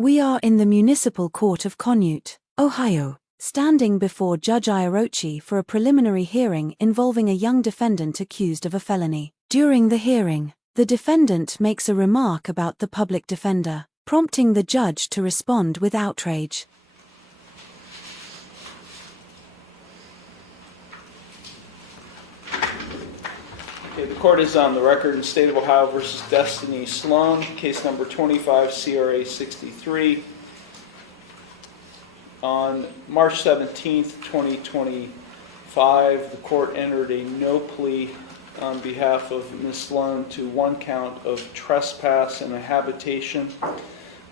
We are in the Municipal Court of Conneaut, Ohio, standing before Judge Iorochi for a preliminary hearing involving a young defendant accused of a felony. During the hearing, the defendant makes a remark about the public defender, prompting the judge to respond with outrage. The court is on the record in State of Ohio v. Destiny Sloan, case number 25 CRA 63. On March 17th, 2025, the court entered a no plea on behalf of Ms. Sloan to one count of trespass in a habitation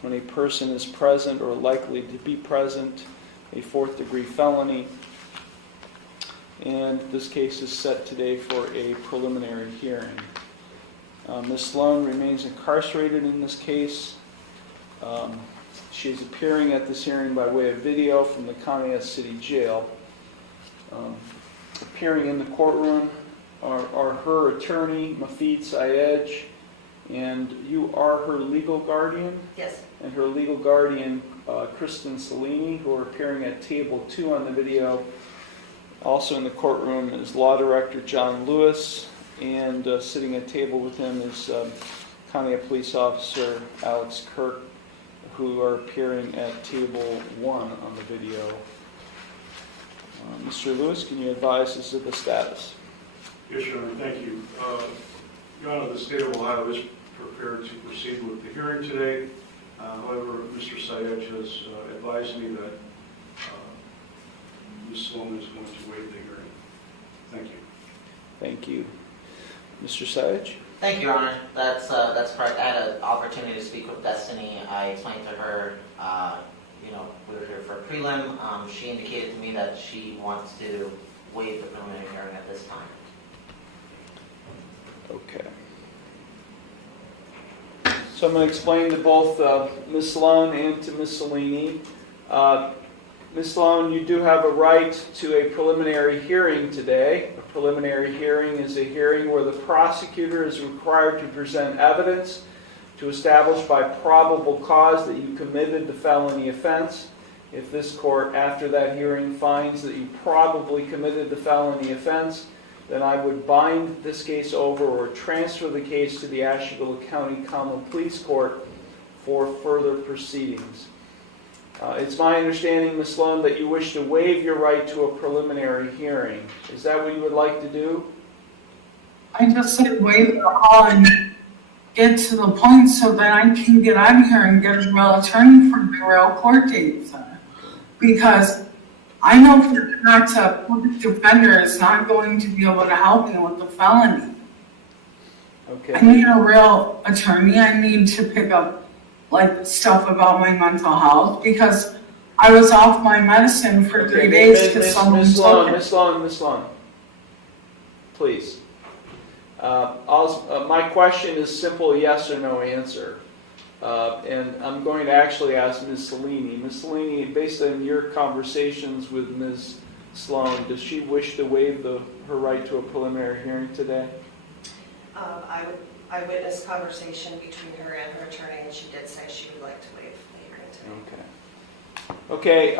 when a person is present or likely to be present, a fourth-degree felony. And this case is set today for a preliminary hearing. Ms. Sloan remains incarcerated in this case. She is appearing at this hearing by way of video from the Conneaut City Jail. Appearing in the courtroom are her attorney, Mafid Sayed, and you are her legal guardian? Yes. And her legal guardian, Kristen Salini, who are appearing at table 2 on the video. Also in the courtroom is Law Director John Lewis, and sitting at table with him is Conneaut Police Officer Alex Kirk, who are appearing at table 1 on the video. Mr. Lewis, can you advise us of the status? Yes, Your Honor, thank you. Your Honor, the State of Ohio is prepared to proceed with the hearing today. However, Mr. Sayed has advised me that Ms. Sloan is going to waive the hearing. Thank you. Thank you. Mr. Sayed? Thank you, Your Honor. That's correct. I had an opportunity to speak with Destiny. I explained to her, we were here for a prelim. She indicated to me that she wants to waive the preliminary hearing at this time. Okay. So I'm going to explain to both Ms. Sloan and to Ms. Salini. Ms. Sloan, you do have a right to a preliminary hearing today. A preliminary hearing is a hearing where the prosecutor is required to present evidence to establish by probable cause that you committed the felony offense. If this court, after that hearing, finds that you probably committed the felony offense, then I would bind this case over or transfer the case to the Asheville County Common Police Court for further proceedings. It's my understanding, Ms. Sloan, that you wish to waive your right to a preliminary hearing. Is that what you would like to do? I just said waive the call and get to the point so that I can get out of here and get a real attorney for the real court dates. Because I know for a fact a public defender is not going to be able to help me with the felony. Okay. I need a real attorney. I need to pick up stuff about my mental health because I was off my medicine for 3 days because someone took it. Ms. Sloan, please. My question is simple yes or no answer. And I'm going to actually ask Ms. Salini. Ms. Salini, based on your conversations with Ms. Sloan, does she wish to waive her right to a preliminary hearing today? I witnessed conversation between her and her attorney, and she did say she would like to waive the hearing today. Okay.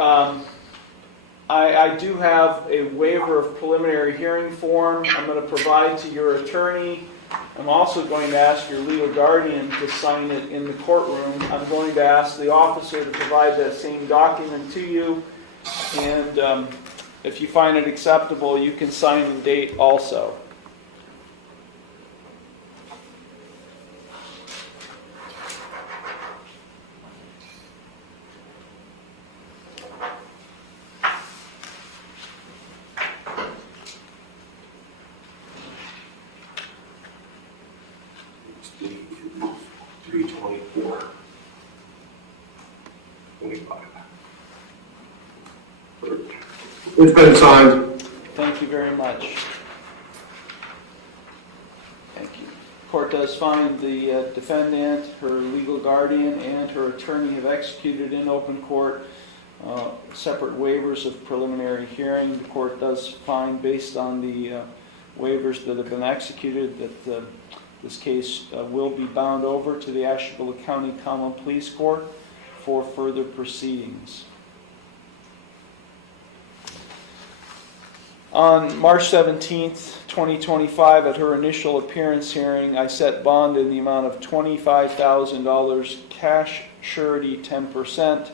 I do have a waiver of preliminary hearing form I'm going to provide to your attorney. I'm also going to ask your legal guardian to sign it in the courtroom. I'm going to ask the officer to provide that same document to you. And if you find it acceptable, you can sign and date also. It's been signed. Thank you very much. Thank you. Court does find the defendant, her legal guardian, and her attorney have executed in open court separate waivers of preliminary hearing. The court does find, based on the waivers that have been executed, that this case will be bound over to the Asheville County Common Police Court for further proceedings. On March 17th, 2025, at her initial appearance hearing, I set bond in the amount of $25,000, cash surety 10%,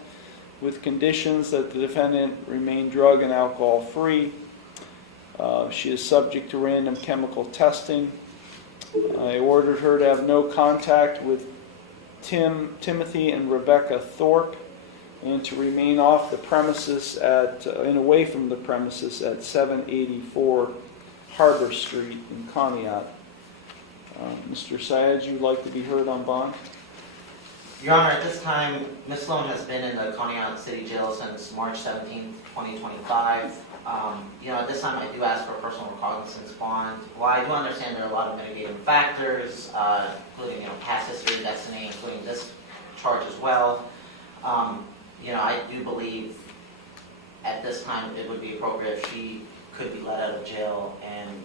with conditions that the defendant remain drug and alcohol free. She is subject to random chemical testing. I ordered her to have no contact with Timothy and Rebecca Thorpe, and to remain off the premises and away from the premises at 784 Harbor Street in Conneaut. Mr. Syed, you'd like to be heard on bond? Your Honor, at this time, Ms. Sloan has been in the Conneaut City Jail since March 17, 2025. At this time, I do ask for a personal recognizance bond. While I do understand there are a lot of mitigating factors, including, past history, destiny, including this charge as well, I do believe at this time it would be appropriate if she could be let out of jail. And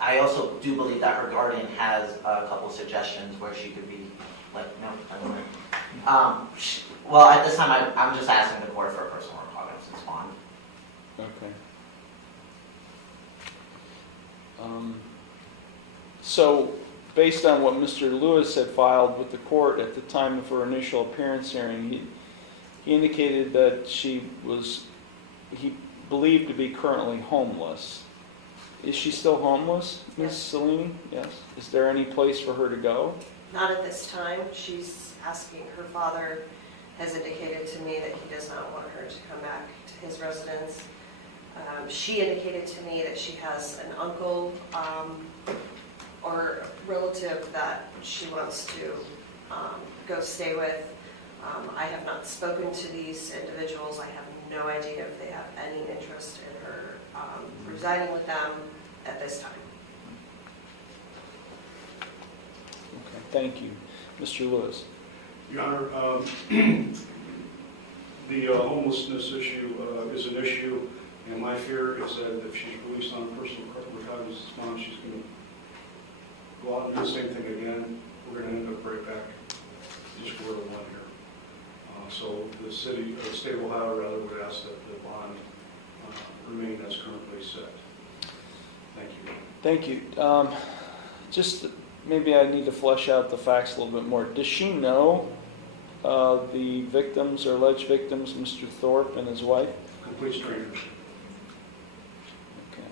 I also do believe that her guardian has a couple suggestions where she could be, well, at this time, I'm just asking the court for a personal recognizance bond. Okay. So, based on what Mr. Lewis had filed with the court at the time of her initial appearance hearing, he indicated that he believed to be currently homeless. Is she still homeless, Ms. Cellini? Yes. Is there any place for her to go? Not at this time. She's asking, her father has indicated to me that he does not want her to come back to his residence. She indicated to me that she has an uncle or relative that she wants to go stay with. I have not spoken to these individuals. I have no idea if they have any interest in her residing with them at this time. Okay, thank you. Mr. Lewis. Your Honor, the homelessness issue is an issue, and my fear is that if she's released on a personal recognizance bond, she's going to go out and do the same thing again. We're going to end up right back to square one here. So the state of Ohio rather would ask that the bond remain as currently set. Thank you. Thank you. Just maybe I need to flesh out the facts a little bit more. Does she know the victims or alleged victims, Mr. Thorpe and his wife? Complete strangers. Okay.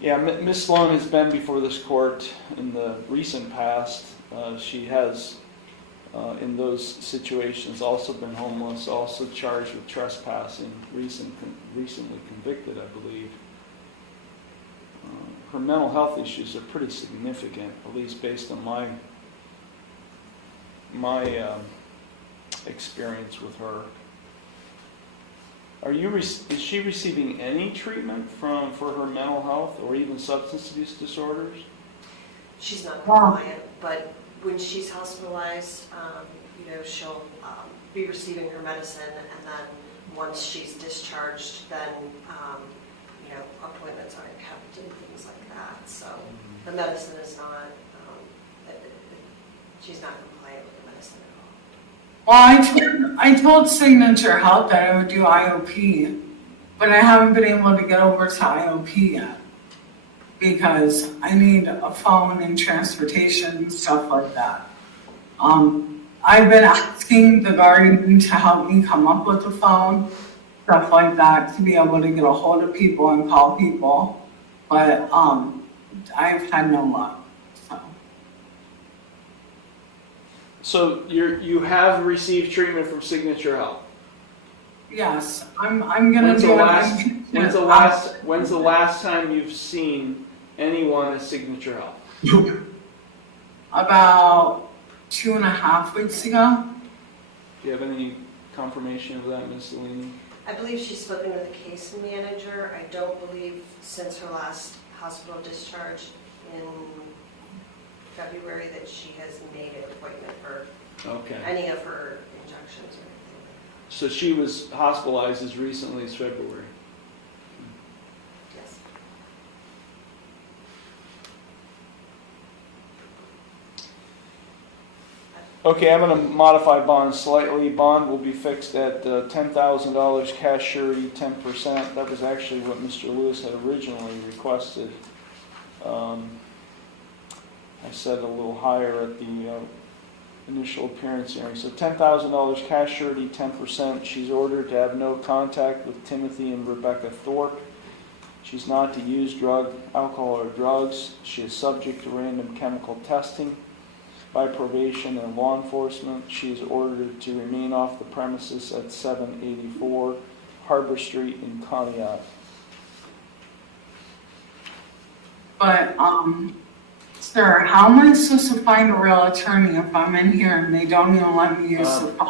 Yeah, Ms. Sloan has been before this court in the recent past. She has, in those situations, also been homeless, also charged with trespassing, recently convicted, I believe. Her mental health issues are pretty significant, at least based on my experience with her. Is she receiving any treatment for her mental health or even substance abuse disorders? She's not compliant, but when she's hospitalized, she'll be receiving her medicine, and then once she's discharged, then appointments aren't kept and things like that. So the medicine is not, she's not compliant with the medicine at all. Well, I told Signature Health that I would do IOP, but I haven't been able to get over to IOP yet because I need a phone and transportation and stuff like that. I've been asking the guardian to help me come up with a phone, stuff like that, to be able to get a hold of people and call people, but I've had no luck. So you have received treatment from Signature Health. Yes, I'm gonna When's do it. When's the last time you've seen anyone at Signature Health? About 2.5 weeks ago. Do you have any confirmation of that, Ms. Cellini? I believe she's spoken with the case manager. I don't believe since her last hospital discharge in February that she has made an appointment for any of her injections or anything. So she was hospitalized as recently as February. Yes. Okay, I'm going to modify bond slightly. Bond will be fixed at $10,000, cash surety 10%. That was actually what Mr. Lewis had originally requested. I said a little higher at the initial appearance hearing. So $10,000 cash surety 10%. She's ordered to have no contact with Timothy and Rebecca Thorpe. She's not to use alcohol or drugs. She is subject to random chemical testing by probation and law enforcement. She is ordered to remain off the premises at 784 Harbor Street in Conneaut. But, sir, how am I supposed to find a real attorney if I'm in here and they don't even let me use the phone?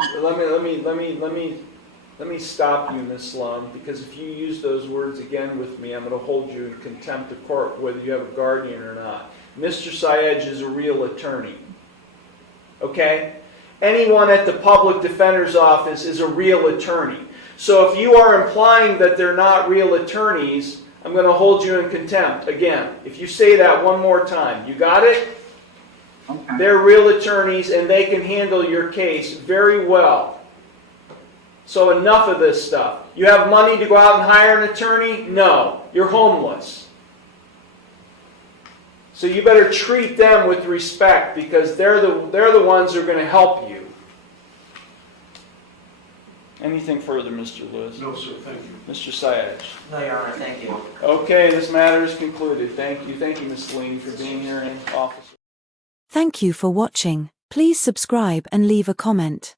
Let me stop you, Ms. Sloan, because if you use those words again with me, I'm going to hold you in contempt of court, whether you have a guardian or not. Mr. Syedge is a real attorney. Okay? Anyone at the public defender's office is a real attorney. So if you are implying that they're not real attorneys, I'm going to hold you in contempt. Again, if you say that one more time, you got it? Okay. They're real attorneys and they can handle your case very well. So enough of this stuff. You have money to go out and hire an attorney? No. You're homeless. So you better treat them with respect because they're the ones who are going to help you. Anything further, Mr. Lewis? No, sir, thank you. Mr. Syedge? No, Your Honor, thank you. Okay, this matter is concluded. Thank you. Thank you, Ms. Felony, for being here and officer. Thank you for watching. Please subscribe and leave a comment.